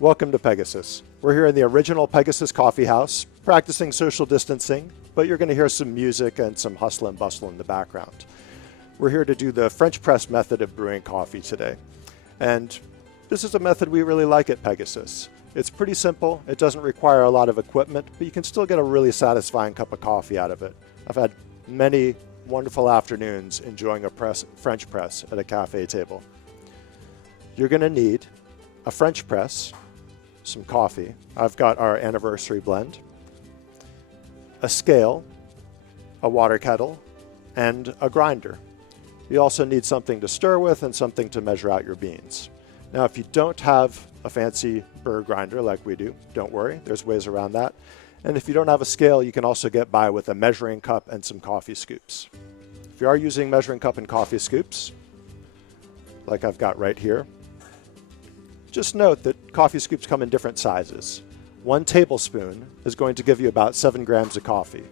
Welcome to Pegasus. We're here in the original Pegasus Coffee House, practicing social distancing, but you're going to hear some music and some hustle and bustle in the background. We're here to do the French press method of brewing coffee today. And this is a method we really like at Pegasus. It's pretty simple, it doesn't require a lot of equipment, but you can still get a really satisfying cup of coffee out of it. I've had many wonderful afternoons enjoying a French press at a cafe table. You're going to need a French press, some coffee. I've got our anniversary blend, a scale, a water kettle, and a grinder. You also need something to stir with and something to measure out your beans. Now, if you don't have a fancy burr grinder like we do, don't worry, there's ways around that. And if you don't have a scale, you can also get by with a measuring cup and some coffee scoops. If you are using measuring cup and coffee scoops, like I've got right here, just note that coffee scoops come in different sizes. 1 tablespoon is going to give you about 7 grams of coffee.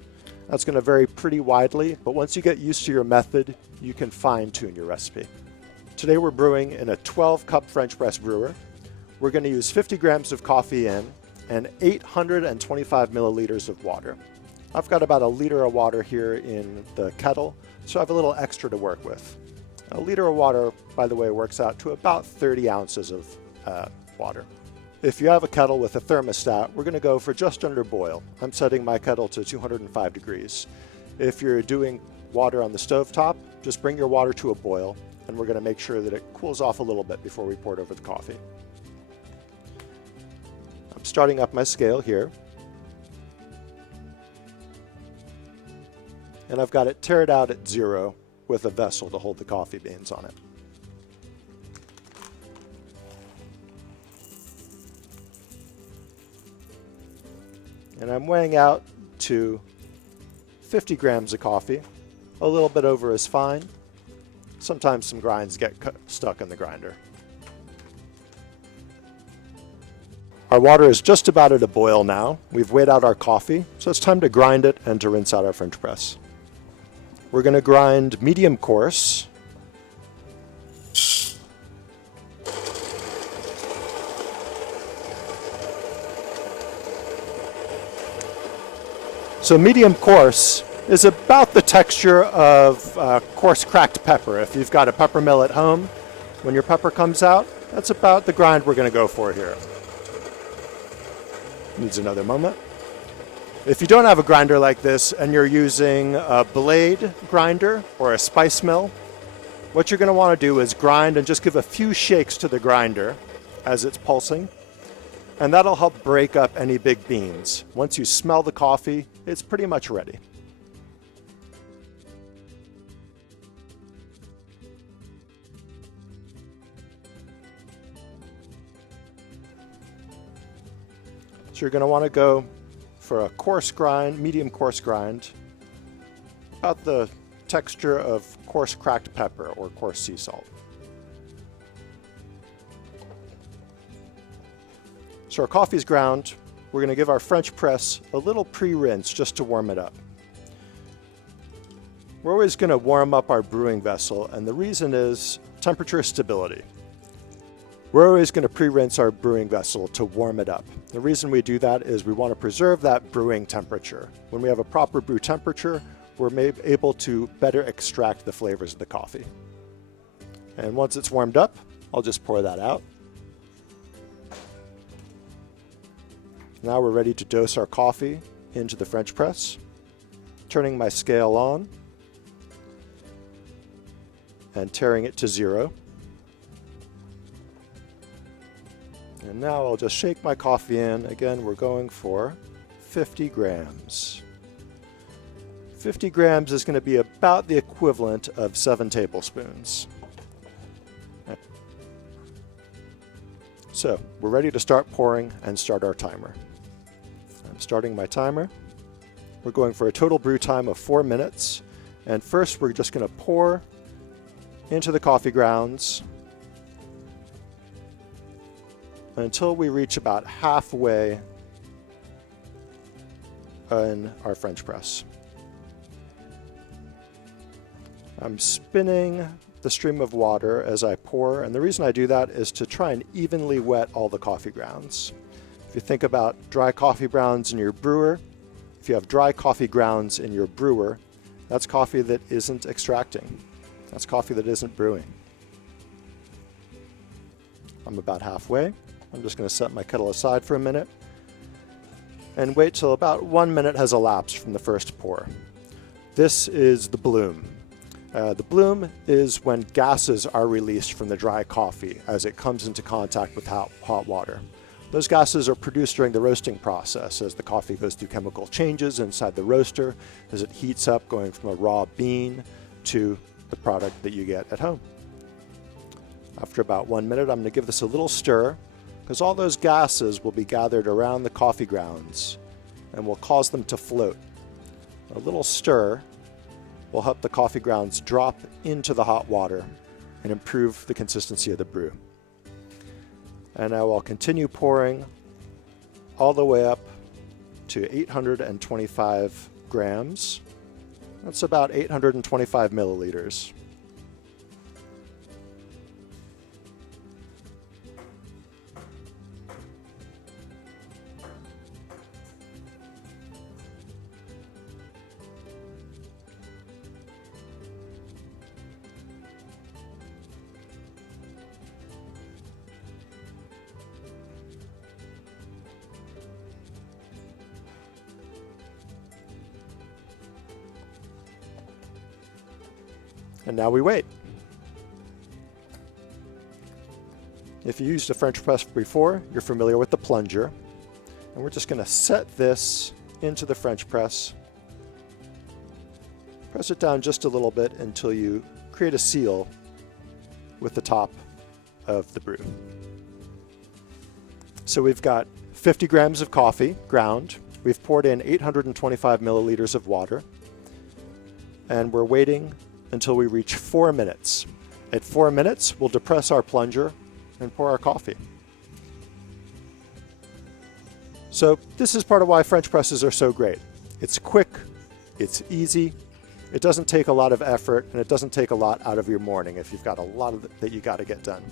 That's going to vary pretty widely, but once you get used to your method, you can fine-tune your recipe. Today we're brewing in a 12-cup French press brewer. We're going to use 50 grams of coffee in and 825 milliliters of water. I've got about a liter of water here in the kettle, so I have a little extra to work with. A liter of water, by the way, works out to about 30 ounces of water. If you have a kettle with a thermostat, we're going to go for just under boil. I'm setting my kettle to 205 degrees. If you're doing water on the stove top, just bring your water to a boil, and we're going to make sure that it cools off a little bit before we pour it over the coffee. I'm starting up my scale here, and I've got it tiered out at 0 with a vessel to hold the coffee beans on it. And I'm weighing out to 50 grams of coffee. A little bit over is fine. Sometimes some grinds get stuck in the grinder. Our water is just about at a boil now. We've weighed out our coffee, so it's time to grind it and to rinse out our French press. We're going to grind medium coarse. So medium coarse is about the texture of coarse cracked pepper. If you've got a pepper mill at home, when your pepper comes out, that's about the grind we're going to go for here. Needs another moment. If you don't have a grinder like this and you're using a blade grinder or a spice mill, what you're going to want to do is grind and just give a few shakes to the grinder as it's pulsing. And that'll help break up any big beans. Once you smell the coffee, it's pretty much ready. So you're going to want to go for a coarse grind, medium coarse grind, about the texture of coarse cracked pepper or coarse sea salt. So our coffee's ground. We're going to give our French press a little pre-rinse just to warm it up. We're always going to warm up our brewing vessel, and the reason is temperature stability. We're always going to pre-rinse our brewing vessel to warm it up. The reason we do that is we want to preserve that brewing temperature. When we have a proper brew temperature, we're able to better extract the flavors of the coffee. And once it's warmed up, I'll just pour that out. Now we're ready to dose our coffee into the French press. Turning my scale on and tearing it to 0. And now I'll just shake my coffee in. Again, we're going for 50 grams. 50 grams is going to be about the equivalent of 7 tablespoons. So we're ready to start pouring and start our timer. I'm starting my timer. We're going for a total brew time of 4 minutes. And first we're just going to pour into the coffee grounds until we reach about halfway in our French press. I'm spinning the stream of water as I pour, and the reason I do that is to try and evenly wet all the coffee grounds. If you think about dry coffee grounds in your brewer, if you have dry coffee grounds in your brewer, that's coffee that isn't extracting. That's coffee that isn't brewing. I'm about halfway. I'm just going to set my kettle aside for a minute and wait till about 1 minute has elapsed from the first pour. This is the bloom. The bloom is when gases are released from the dry coffee as it comes into contact with hot water. Those gases are produced during the roasting process as the coffee goes through chemical changes inside the roaster as it heats up, going from a raw bean to the product that you get at home. After about 1 minute, I'm going to give this a little stir because all those gases will be gathered around the coffee grounds and will cause them to float. A little stir will help the coffee grounds drop into the hot water and improve the consistency of the brew. And now I'll continue pouring all the way up to 825 grams. That's about 825 milliliters. And now we wait. If you used a French press before, you're familiar with the plunger. And we're just going to set this into the French press. Press it down just a little bit until you create a seal with the top of the brew. So we've got 50 grams of coffee ground. We've poured in 825 milliliters of water. And we're waiting until we reach 4 minutes. At 4 minutes, we'll depress our plunger and pour our coffee. So this is part of why French presses are so great. It's quick, it's easy, it doesn't take a lot of effort, and it doesn't take a lot out of your morning if you've got a lot of that you got to get done.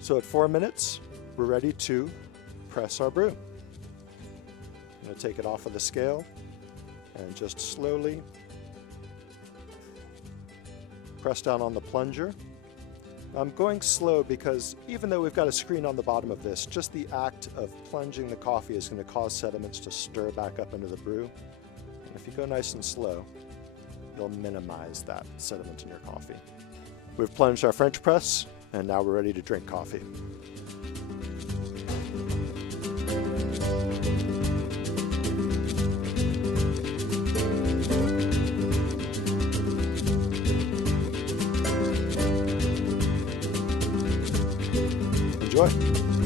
So at 4 minutes, we're ready to press our brew. I'm going to take it off of the scale and just slowly press down on the plunger. I'm going slow because even though we've got a screen on the bottom of this, just the act of plunging the coffee is going to cause sediments to stir back up into the brew. And if you go nice and slow, you'll minimize that sediment in your coffee. We've plunged our French press, and now we're ready to drink coffee. Enjoy.